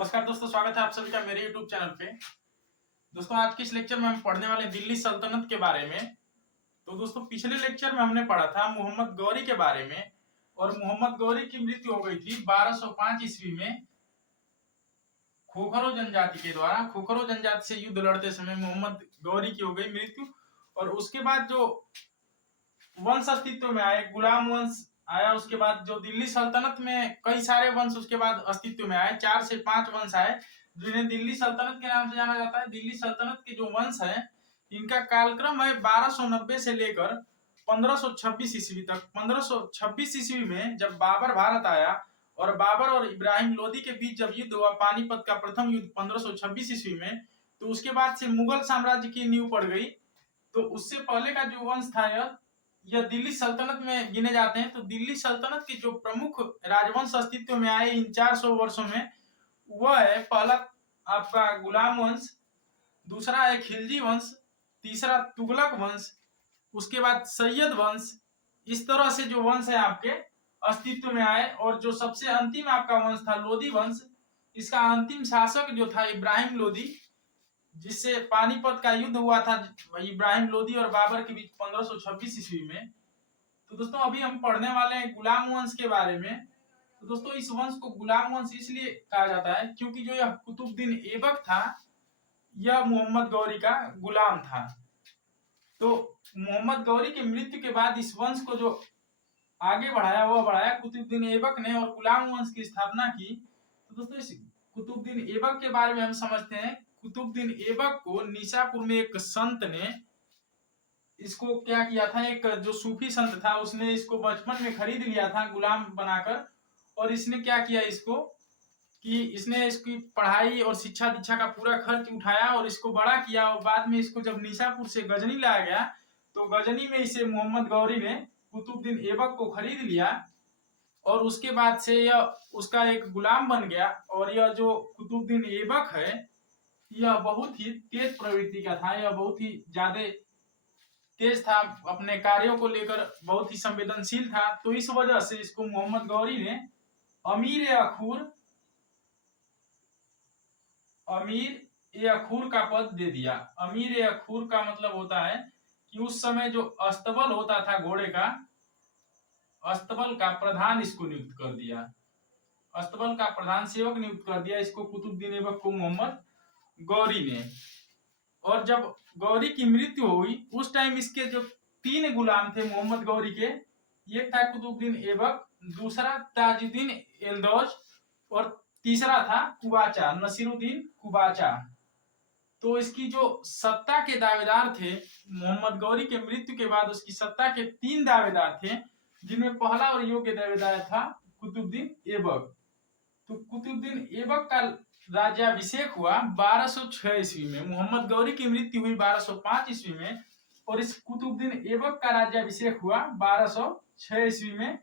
नमस्कार दोस्तों, स्वागत है आप सभी का मेरे YouTube चैनल पे। दोस्तों, आज के इस लेक्चर में हम पढ़ने वाले दिल्ली सल्तनत के बारे में। तो दोस्तों, पिछले लेक्चर में हमने पढ़ा था मोहम्मद गौरी के बारे में, और मोहम्मद गौरी की मृत्यु हो गई थी 1205 ईस्वी में खोखरो जनजाति के द्वारा। खोखरो जनजाति से युद्ध लड़ते समय मोहम्मद गौरी की हो गई मृत्यु। और उसके बाद जो वंश अस्तित्व में आए, गुलाम वंश आया। उसके बाद जो दिल्ली सल्तनत में कई सारे वंश उसके बाद अस्तित्व में आए, 4 से 5 वंश आए, जिन्हें दिल्ली सल्तनत के नाम से जाना जाता है। दिल्ली सल्तनत के जो वंश है, इनका कालक्रम है 1290 से लेकर 1526 ईस्वी तक। 1526 ईस्वी में जब बाबर भारत आया, और बाबर और इब्राहिम लोदी के बीच जब युद्ध हुआ, पानीपत का प्रथम युद्ध 1526 ईस्वी में, तो उसके बाद से मुगल साम्राज्य की नींव पड़ गई। तो उससे पहले का जो वंश था यह दिल्ली सल्तनत में गिने जाते हैं। तो दिल्ली सल्तनत के जो प्रमुख राजवंश अस्तित्व में आए इन 400 वर्षों में, वह है पहला आपका गुलाम वंश, दूसरा है खिलजी वंश, तीसरा तुगलक वंश, उसके बाद सैयद वंश। इस तरह से जो वंश है आपके अस्तित्व में आए। और जो सबसे अंतिम आपका वंश था लोदी वंश, इसका अंतिम शासक जो था इब्राहिम लोदी, जिससे पानीपत का युद्ध हुआ था इब्राहिम लोदी और बाबर के बीच 1526 ईस्वी में। तो दोस्तों, अभी हम पढ़ने वाले हैं गुलाम वंश के बारे में। तो दोस्तों, इस वंश को गुलाम वंश इसलिए कहा जाता है क्योंकि जो यह कुतुबुद्दीन ऐबक था, यह मोहम्मद गौरी का गुलाम था। तो मोहम्मद गौरी की मृत्यु के बाद इस वंश को जो आगे बढ़ाया, वह बढ़ाया कुतुबुद्दीन ऐबक ने, और गुलाम वंश की स्थापना की। तो दोस्तों, इस कुतुबुद्दीन ऐबक के बारे में हम समझते हैं। कुतुबुद्दीन ऐबक को निशापुर में एक संत ने इसको क्या किया था, एक जो सूफी संत था, उसने इसको बचपन में खरीद लिया था गुलाम बनाकर। और इसने क्या किया इसको, कि इसने इसकी पढ़ाई और शिक्षा दीक्षा का पूरा खर्च उठाया और इसको बड़ा किया। और बाद में इसको जब निशापुर से गजनी लाया गया, तो गजनी में इसे मोहम्मद गौरी ने कुतुबुद्दीन ऐबक को खरीद लिया, और उसके बाद से यह उसका एक गुलाम बन गया। और यह जो कुतुबुद्दीन ऐबक है, यह बहुत ही तेज प्रवृत्ति का था। यह बहुत ही ज्यादा तेज था, अपने कार्यों को लेकर बहुत ही संवेदनशील था। तो इस वजह से इसको मोहम्मद गौरी ने अमीर ए अखूर का पद दे दिया। अमीर ए अखूर का मतलब होता है कि उस समय जो अस्तबल होता था घोड़े का, अस्तबल का प्रधान इसको नियुक्त कर दिया। अस्तबल का प्रधान सेवक नियुक्त कर दिया इसको कुतुबुद्दीन ऐबक को मोहम्मद गौरी ने। और जब गौरी की मृत्यु हुई, उस टाइम इसके जो 3 गुलाम थे मोहम्मद गौरी के, एक था कुतुबुद्दीन ऐबक, दूसरा ताजुद्दीन एल्दौज, और तीसरा था कुबाचा, नसीरुद्दीन कुबाचा। तो इसकी जो सत्ता के दावेदार थे, मोहम्मद गौरी के मृत्यु के बाद उसकी सत्ता के 3 दावेदार थे, जिनमें पहला और योग्य दावेदार था कुतुबुद्दीन ऐबक। तो कुतुबुद्दीन ऐबक का राज्याभिषेक हुआ 1206 ईस्वी में। मोहम्मद गौरी की मृत्यु हुई 1205 ईस्वी में, और इस कुतुबुद्दीन ऐबक का राज्याभिषेक हुआ 1206 ईस्वी में।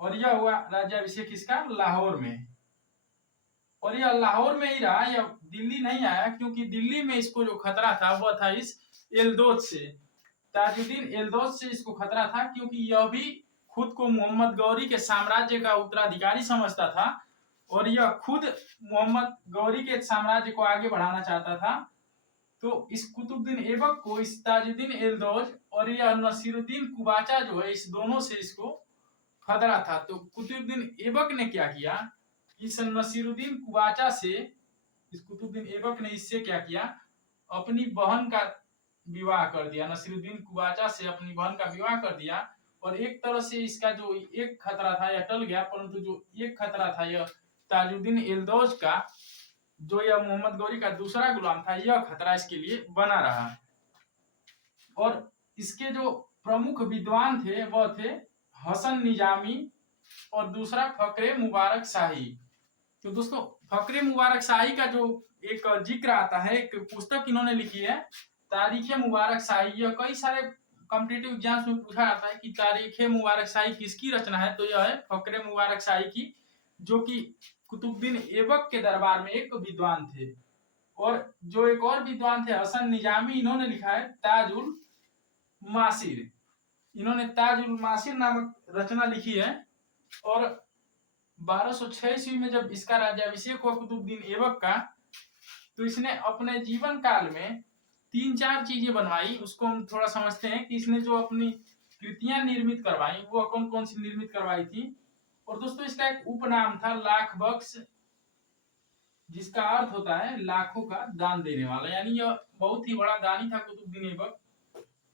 और यह हुआ राज्याभिषेक इसका लाहौर में। और यह लाहौर में ही रहा, यह दिल्ली नहीं आया, क्योंकि दिल्ली में इसको जो खतरा था वह था इस एल्दौज से, ताजुद्दीन एल्दौज से इसको खतरा था, क्योंकि यह भी खुद को मोहम्मद गौरी के साम्राज्य का उत्तराधिकारी समझता था, और यह खुद मोहम्मद गौरी के साम्राज्य को आगे बढ़ाना चाहता था। तो इस कुतुबुद्दीन ऐबक को, इस ताजुद्दीन एल्दौज और यह नसीरुद्दीन कुबाचा जो है, इस दोनों से इसको खतरा था। तो कुतुबुद्दीन ऐबक ने क्या किया, इस नसीरुद्दीन कुबाचा से, इस कुतुबुद्दीन ऐबक ने इससे क्या किया, अपनी बहन का विवाह कर दिया। नसीरुद्दीन कुबाचा से अपनी बहन का विवाह कर दिया। और एक तरह से इसका जो एक खतरा था यह टल गया, परंतु जो एक खतरा था यह ताजुद्दीन एल्दौज का, जो यह मोहम्मद गौरी का दूसरा गुलाम था, यह खतरा इसके लिए बना रहा। और इसके जो प्रमुख विद्वान थे वह थे हसन निजामी, और दूसरा फकरे मुबारक शाही। तो दोस्तों, फकरे मुबारक शाही का जो एक जिक्र आता है, एक पुस्तक इन्होंने लिखी है तारीख मुबारक शाही। यह कई सारे कॉम्पिटिटिव एग्जाम्स में पूछा जाता है कि तारीख मुबारक शाही किसकी रचना है, तो यह है फकरे मुबारक शाही की, जो कि कुतुबुद्दीन ऐबक के दरबार में एक विद्वान थे। और जो एक और विद्वान थे हसन निजामी, इन्होंने लिखा है ताजुल मासिर। इन्होंने ताजुल मासिर नामक रचना लिखी है। और 1206 ईस्वी में जब इसका राज्याभिषेक हुआ कुतुबुद्दीन ऐबक का, तो इसने अपने जीवन काल में 3-4 चीजें बनवाई। उसको हम थोड़ा समझते हैं कि इसने जो अपनी कृतियां निर्मित करवाई वो कौन कौन सी निर्मित करवाई थी। और दोस्तों इसका एक उपनाम था लाख बख्श, जिसका अर्थ होता है लाखों का दान देने वाला, यानी यह बहुत ही बड़ा दानी था कुतुबुद्दीन ऐबक।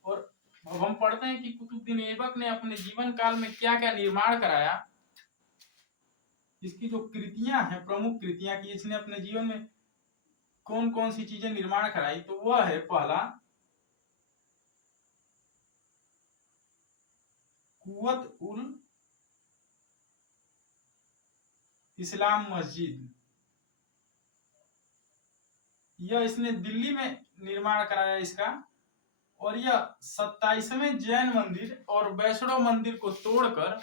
और अब हम पढ़ते हैं कि कुतुबुद्दीन ऐबक ने अपने जीवन काल में क्या क्या निर्माण कराया। इसकी जो कृतियां हैं, प्रमुख कृतियां की इसने अपने जीवन में कौन कौन सी चीजें निर्माण कराई, तो वह है पहला कुवत उल इस्लाम मस्जिद। यह इसने दिल्ली में निर्माण कराया इसका। और यह 27वें जैन मंदिर और वैष्णव मंदिर को तोड़कर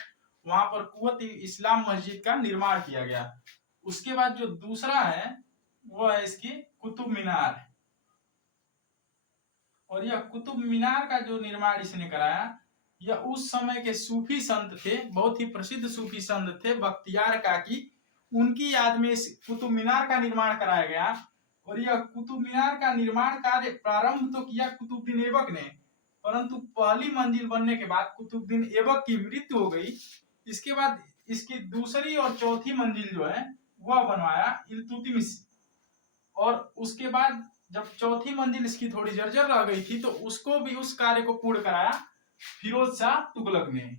वहां पर कुवत इस्लाम मस्जिद का निर्माण किया गया। उसके बाद जो दूसरा है वह है इसकी कुतुब मीनार। और यह कुतुब मीनार का जो निर्माण इसने कराया, यह उस समय के सूफी संत थे, बहुत ही प्रसिद्ध सूफी संत थे बख्तियार काकी, उनकी याद में इस कुतुब मीनार का निर्माण कराया गया। और यह कुतुब मीनार का निर्माण कार्य प्रारंभ तो किया कुतुबुद्दीन ऐबक ने, परंतु पहली मंजिल बनने के बाद कुतुबुद्दीन ऐबक की मृत्यु हो गई। इसके बाद इसकी दूसरी और चौथी मंजिल जो है वह बनवाया इल्तुतमिश। और उसके बाद जब चौथी मंजिल इसकी थोड़ी जर्जर रह गई थी, तो उसको भी उस कार्य को पूर्ण कराया फिरोज शाह तुगलक ने।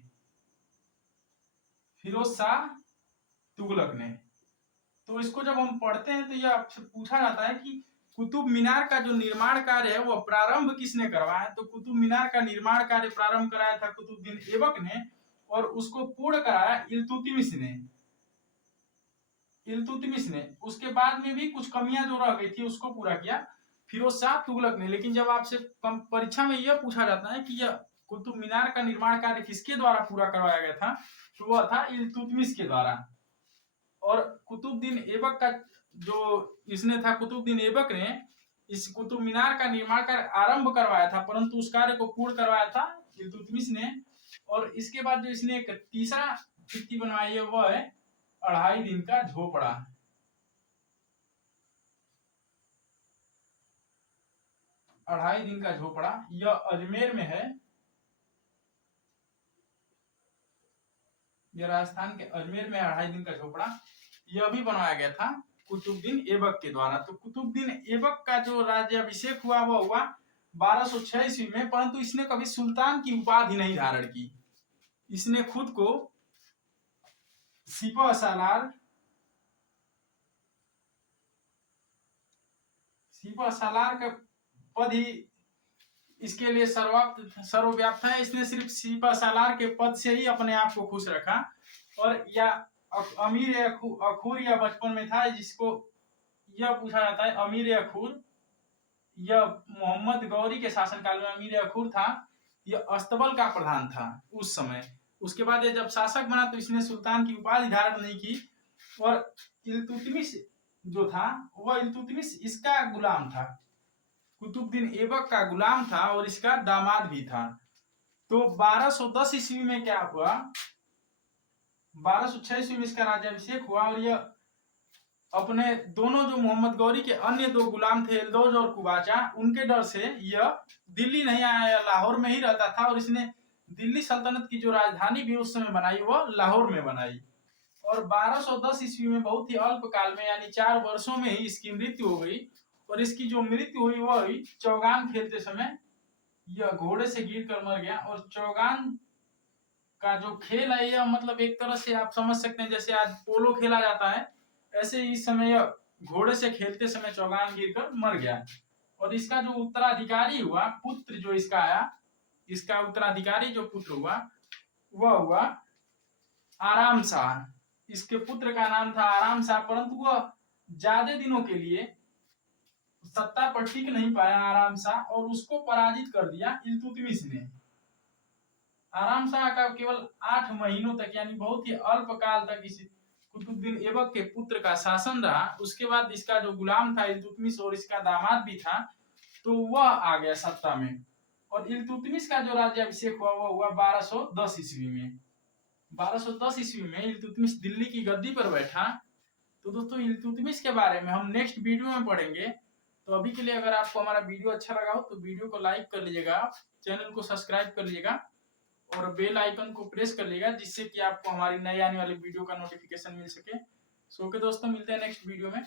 फिरोज शाह तुगलक ने। तो इसको जब हम पढ़ते हैं तो यह आपसे पूछा जाता है कि कुतुब मीनार का जो निर्माण कार्य है वह प्रारंभ किसने करवाया। तो कुतुब मीनार का निर्माण कार्य प्रारंभ कराया था कुतुबुद्दीन ऐबक ने, और उसको पूर्ण कराया इल्तुतमिश ने। इल्तुतमिश ने उसके बाद में भी कुछ कमियां जो रह गई थी उसको पूरा किया फिरोज शाह तुगलक ने। लेकिन जब आपसे परीक्षा में यह पूछा जाता है कि यह कुतुब मीनार का निर्माण कार्य किसके द्वारा पूरा करवाया गया था, तो वह था इल्तुतमिश के द्वारा। और कुतुबुद्दीन ऐबक का जो इसने था, कुतुबुद्दीन ऐबक ने इस कुतुब मीनार का निर्माण कार्य आरंभ करवाया था, परंतु उस कार्य को पूर्ण करवाया था इल्तुतमिश ने। और इसके बाद जो इसने एक तीसरा भित्ति बनवाई है वह है 2.5 दिन का झोपड़ा। 2.5 दिन का झोपड़ा यह अजमेर में है। यह राजस्थान के अजमेर में 2.5 दिन का झोपड़ा यह भी बनवाया गया था कुतुबुद्दीन ऐबक के द्वारा। तो कुतुबुद्दीन ऐबक का जो राज्याभिषेक हुआ वह हुआ 1206 ईस्वी में, परंतु इसने कभी सुल्तान की उपाधि नहीं धारण की। इसने खुद को सिपह सालार का पद ही इसके लिए सर्वव्याप्त है। इसने सिर्फ सिपह सालार के पद से ही अपने आप को खुश रखा। और या अमीर अखूर या बचपन में था, जिसको यह पूछा जाता है अमीर अखूर, यह मोहम्मद गौरी के शासनकाल में अमीर अखूर था। यह अस्तबल का प्रधान था उस समय। उसके बाद जब शासक बना तो इसने सुल्तान की उपाधि धारण नहीं की। और इल्तुतमिश जो था वह इल्तुतमिश इसका गुलाम था, कुतुबुद्दीन ऐबक का गुलाम था और इसका दामाद भी था। तो 1210 ईस्वी में क्या हुआ, 1206 ईस्वी में इसका राज्याभिषेक हुआ। और यह अपने दोनों जो मोहम्मद गौरी के अन्य 2 गुलाम थे एल्दौज और कुबाचा, उनके डर से यह दिल्ली नहीं आया, लाहौर में ही रहता था। और इसने दिल्ली सल्तनत की जो राजधानी भी उस समय बनाई वह लाहौर में बनाई। और 1210 ईस्वी में बहुत ही अल्प काल में यानी 4 वर्षों में ही इसकी मृत्यु हो गई। और इसकी जो मृत्यु हुई वह हुई चौगान खेलते समय। यह घोड़े से गिर कर मर गया। और चौगान का जो खेल है यह मतलब एक तरह से आप समझ सकते हैं जैसे आज पोलो खेला जाता है, ऐसे इस समय यह घोड़े से खेलते समय चौगान गिरकर मर गया। और इसका जो उत्तराधिकारी हुआ, पुत्र जो इसका आया, इसका उत्तराधिकारी जो पुत्र हुआ वह हुआ आराम शाह। इसके पुत्र का नाम था आराम शाह, परंतु वह ज्यादा दिनों के लिए सत्ता पर टिक नहीं पाया आराम शाह, और उसको पराजित कर दिया इल्तुतमिश ने। आराम शाह का केवल 8 महीनों तक यानी बहुत ही अल्प काल तक इस कुतुबुद्दीन ऐबक के पुत्र का शासन रहा। उसके बाद इसका जो गुलाम था इल्तुतमिश और इसका दामाद भी था, तो वह आ गया सत्ता में। और इल्तुतमिश का जो राज्याभिषेक हुआ वो हुआ 1210 ईस्वी में। 1210 ईस्वी में इल्तुतमिश दिल्ली की गद्दी पर बैठा। तो दोस्तों इल्तुतमिश के बारे में हम नेक्स्ट वीडियो में पढ़ेंगे। तो अभी के लिए अगर आपको हमारा वीडियो अच्छा लगा हो तो वीडियो को लाइक कर लीजिएगा, चैनल को सब्सक्राइब कर लीजिएगा और बेल आइकन को प्रेस कर लीजिएगा, जिससे कि आपको हमारी नई आने वाली वीडियो का नोटिफिकेशन मिल सके। सो ओके दोस्तों, मिलते हैं नेक्स्ट वीडियो में।